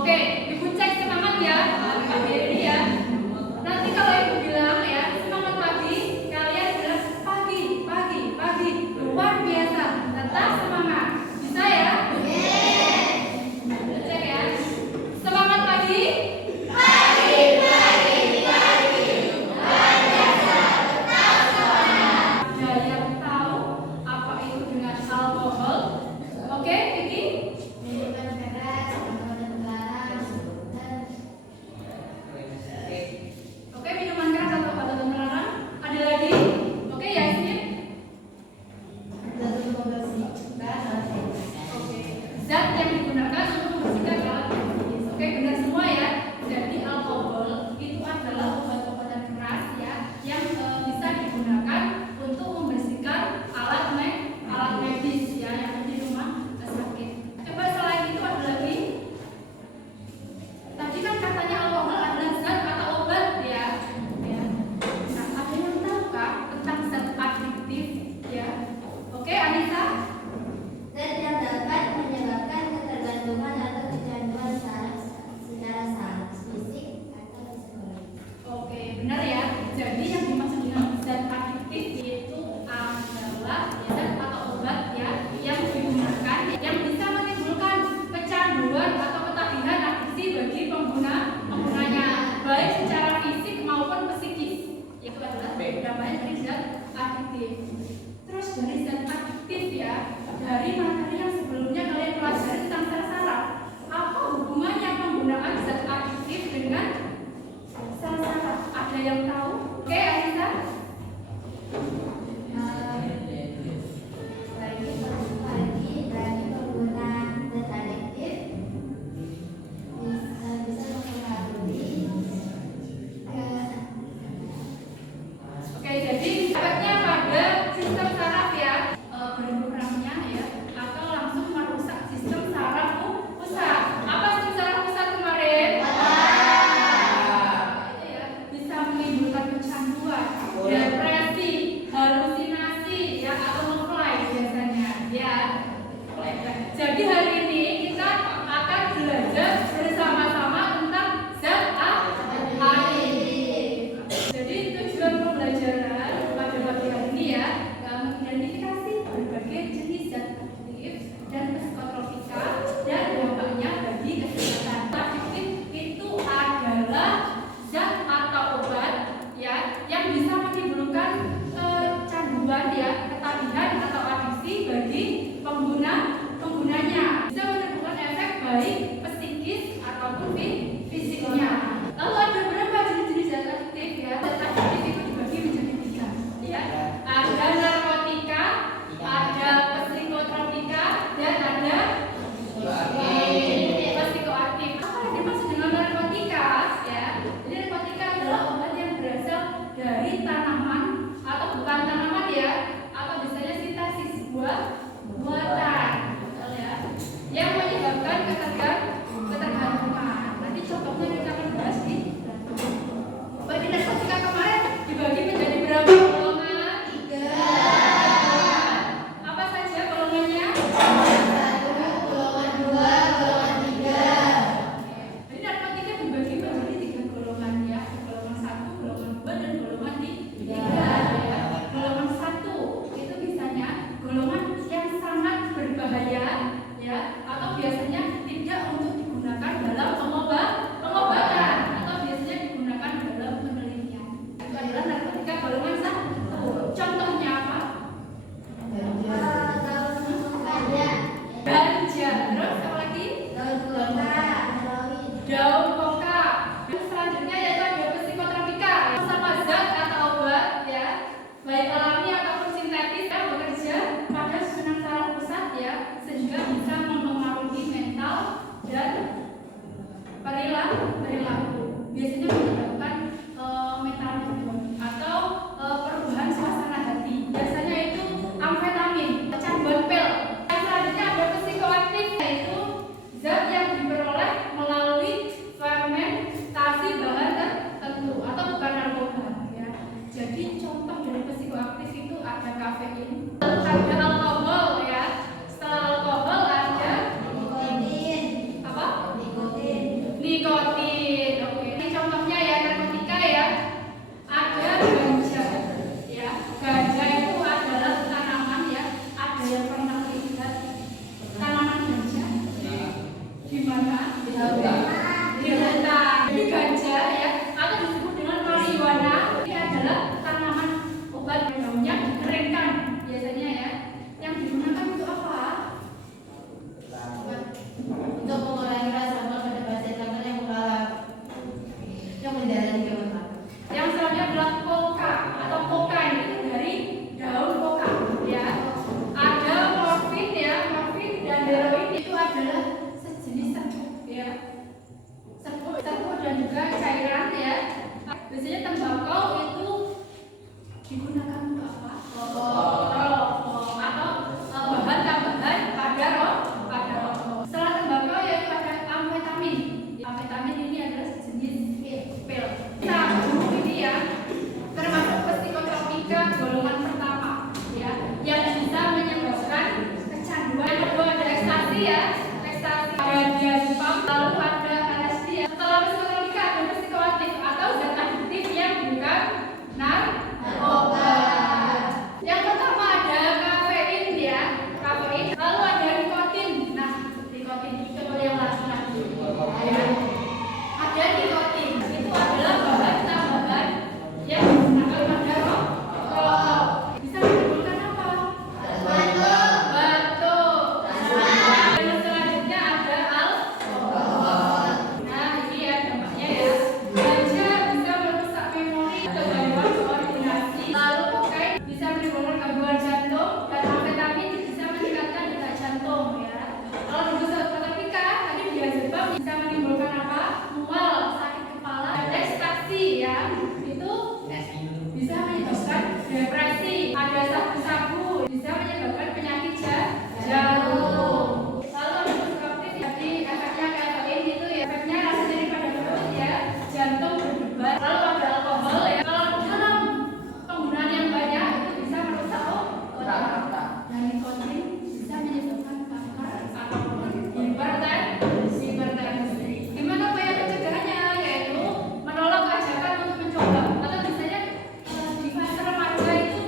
Oke, Ibu cek semangat ya, pagi ini ya. Nanti kalau Ibu bilang ya, semangat pagi, kalian bilang pagi, pagi, pagi. Luar biasa, tetap semangat. Bisa ya? Kita cek ya. Semangat pagi. Pagi, pagi, pagi. Luar biasa, tetap semangat. Ada yang tahu apa itu dengan alkohol? Oke, Vicky? Jadi ganja ya, atau disebut dengan marijuana, ini adalah tanaman obat yang daunnya dikeringkan biasanya ya. Yang digunakan untuk apa? Untuk mengurangi rasa malas pada pasien kanker yang menjalani kementerian. Yang selanjutnya adalah koka atau kokain, itu dari daun koka ya. Ada morfin ya, morfin dan heroin itu adalah sejenis serbuk ya. Serbuk dan juga cairan ya. Biasanya tembakau itu digunakan untuk apa? Rokok atau bahan tambahan pada rokok. Setelah tembakau yaitu ada amfetamin. Amfetamin ini adalah sejenis pil. Sabu ini ya termasuk psikotropika golongan pertama ya, yang bisa menyebabkan kecanduan. Yang kedua ada ekstasi ya, ekstasi ada diazepam, lalu ada LSD ya. Setelah psikotropika ada psikoaktif atau zat adiktif yang bukan narkoba. Yang pertama ada kafein ya, kafein. Lalu ada nikotin. Nah, nikotin coba yang laki-laki. Ada nikotin. Itu adalah bahan tambahan yang digunakan pada rokok. Bisa menimbulkan apa? Batuk. Yang selanjutnya ada alkohol. Nah, ini ya dampaknya ya. Ganja bisa merusak memori atau gangguan koordinasi. Lalu kokain bisa menimbulkan gangguan jantung dan amfetamin bisa meningkatkan detak jantung ya. Kalau di psikotropika tadi diazepam bisa menimbulkan apa? Mual, sakit kepala, dan ekstasi ya. Itu bisa menyebabkan depresi. Ada sabu-sabu bisa menyebabkan penyakit jantung. Lalu ada psikoaktif, jadi efeknya kayak ini itu ya. Efeknya rasa nyeri pada perut ya, jantung berdebar. Lalu ada alkohol ya. Kalau dalam penggunaan yang banyak itu bisa merusak otak. Dan nikotin bisa menyebabkan kanker ataupun hipertensi. Gimana upaya pencegahannya? Yaitu menolak ajakan untuk mencoba. Atau misalnya di fase remaja itu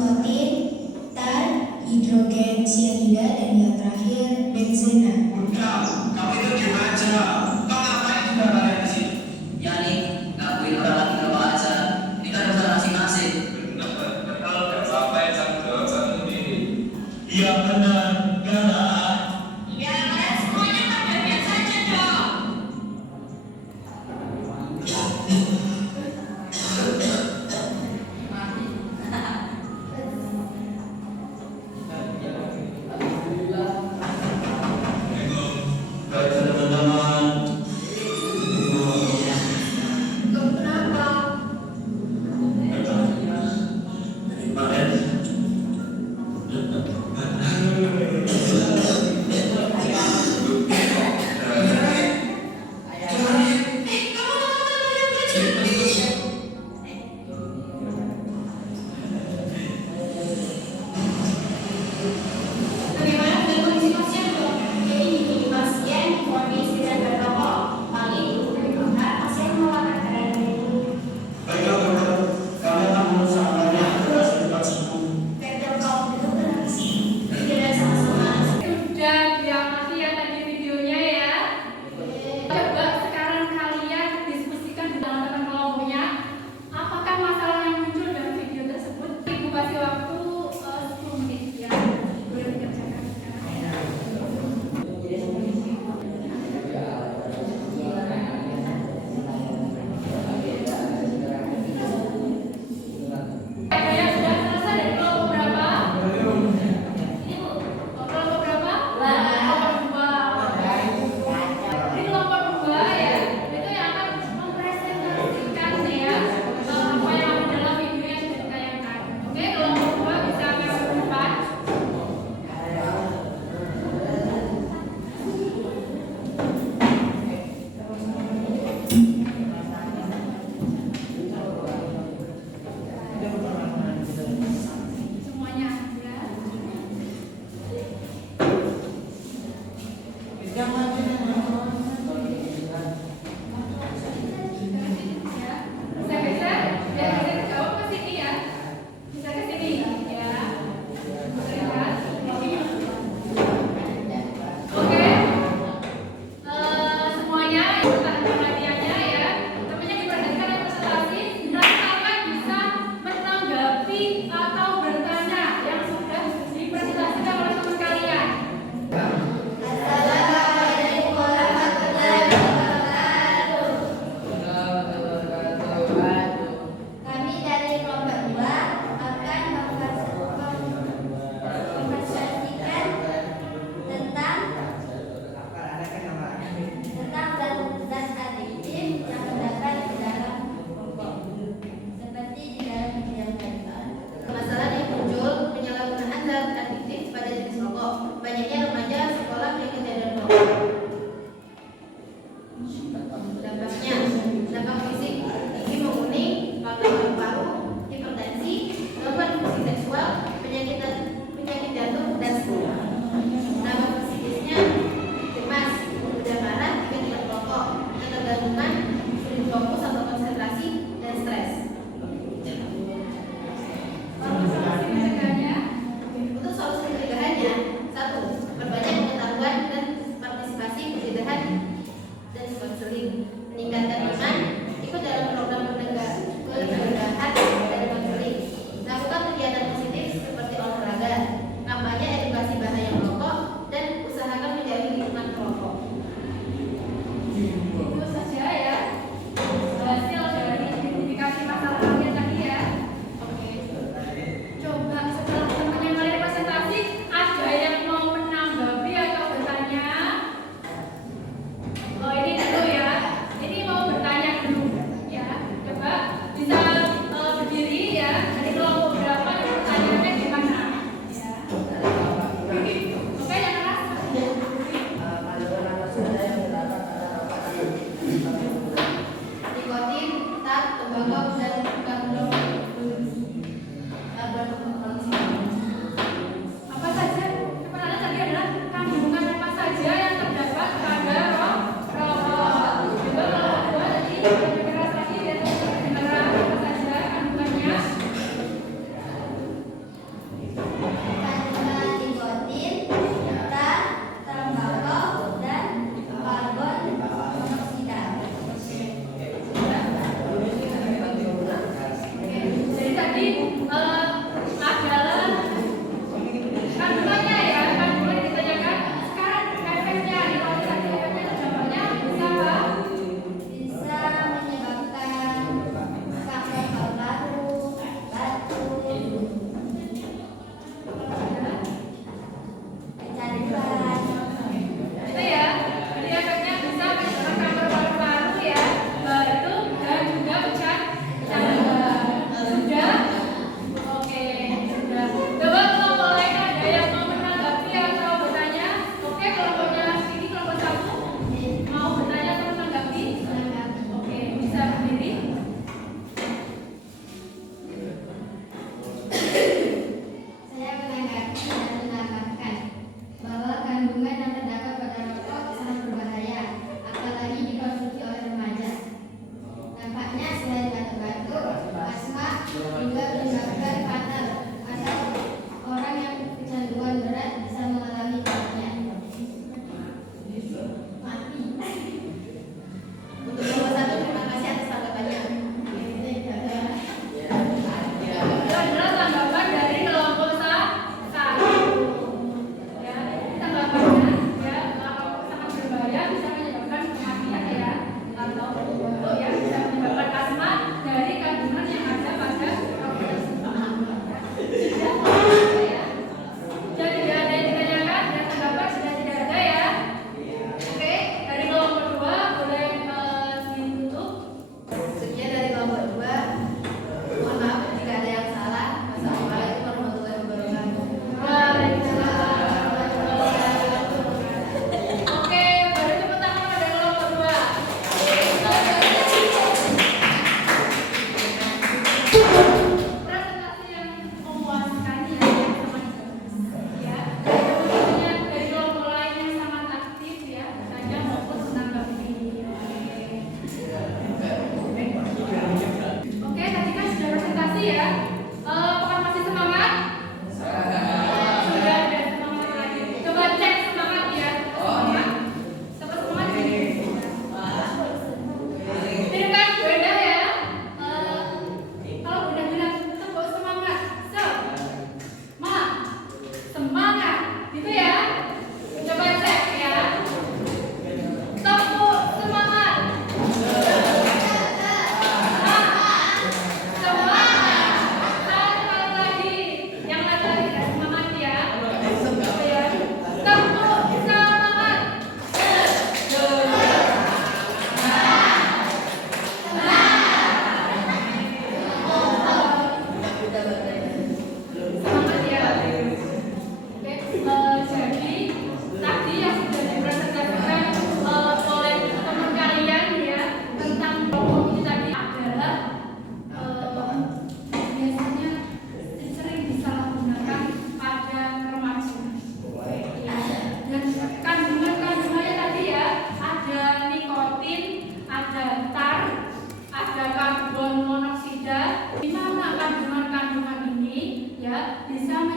nikotin, tar, hidrogen sianida, dan yang terakhir benzena. Udah, kamu itu diam aja. Kau ngapain juga kalian di sini? Ya nih, ngakuin orang lagi gak aja. Ini kan urusan masing-masing. Kalau nggak sampai tanggung jawab satu sendiri. Iya benar, enggak. Ya, kalian semuanya pada biasa aja dong. Baik teman-teman. Kenapa? Dari kemarin.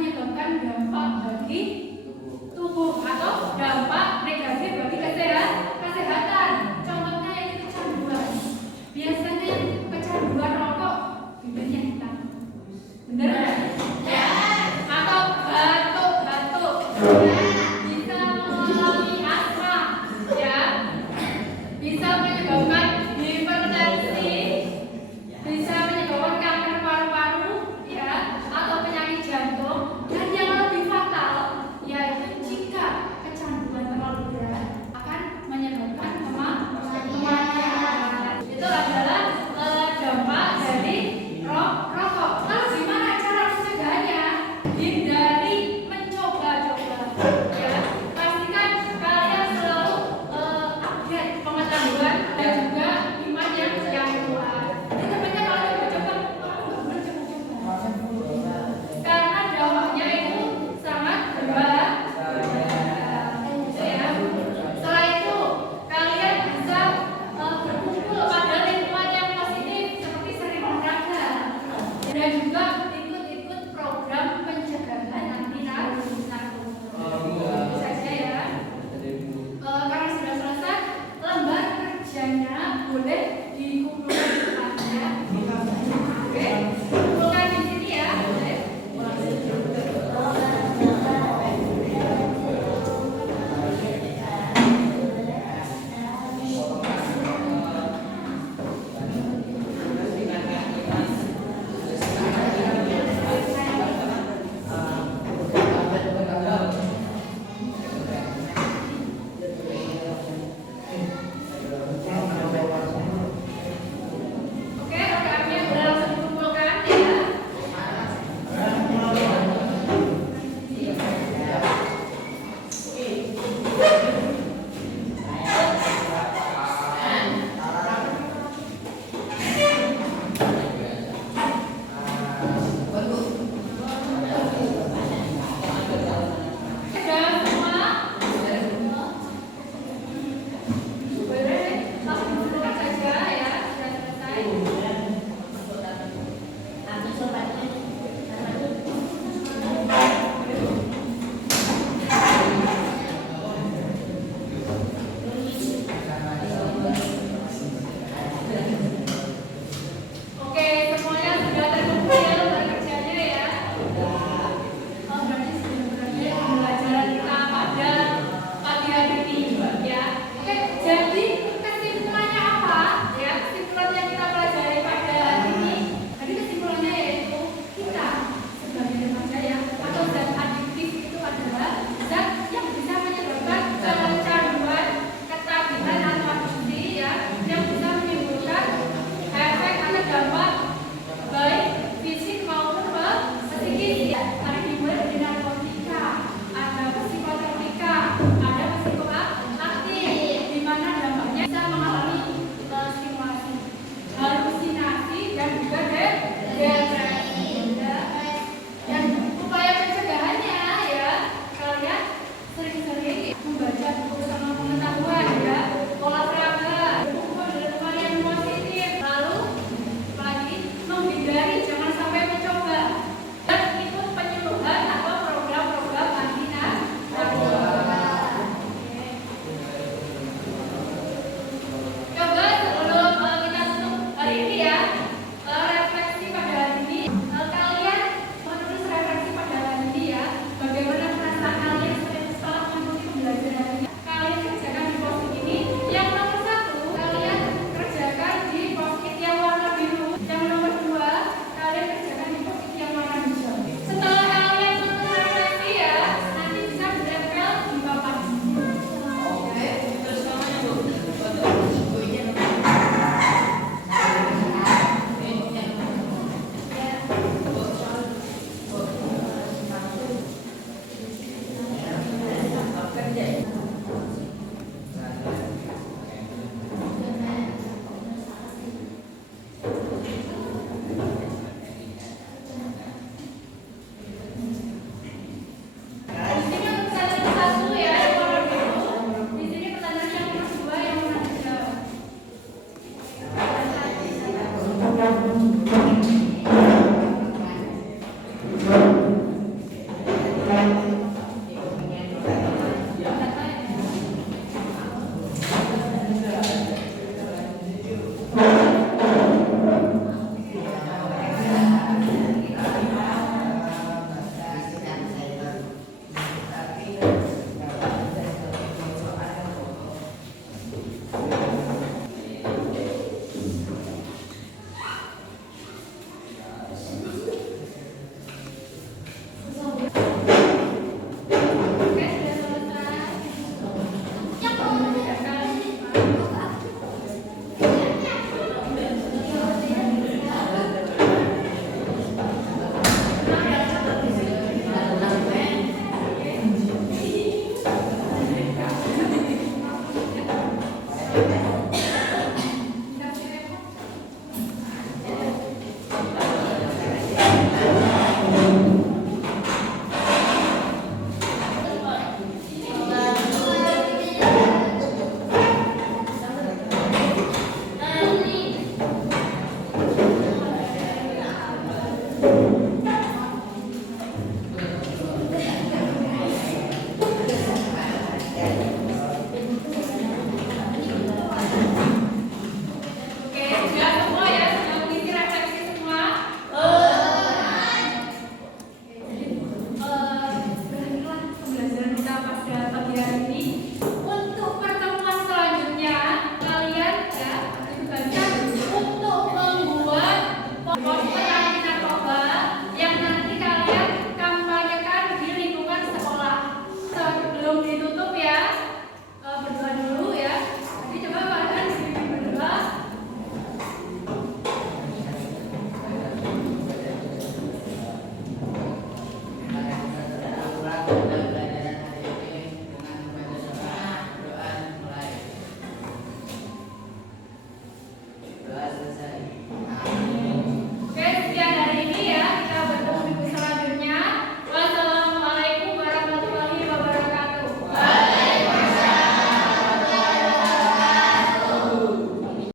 menyebabkan dampak bagi tubuh atau dampak negatif bagi kesehatan. Contohnya yaitu kecanduan. Biasanya yang kecanduan rokok bibirnya hitam. Bener nggak? Ya. Atau batuk-batuk. Bisa mengalami asma, ya. Bisa menyebabkan hipertensi, bisa menyebabkan kanker paru-paru, ya, atau penyakit jantung. Dan yang lebih fatal, yaitu jika kecanduan terlalu berat akan menyebabkan kematian. Itu adalah dampak dari rokok. Lalu gimana cara mencegahnya? Hindari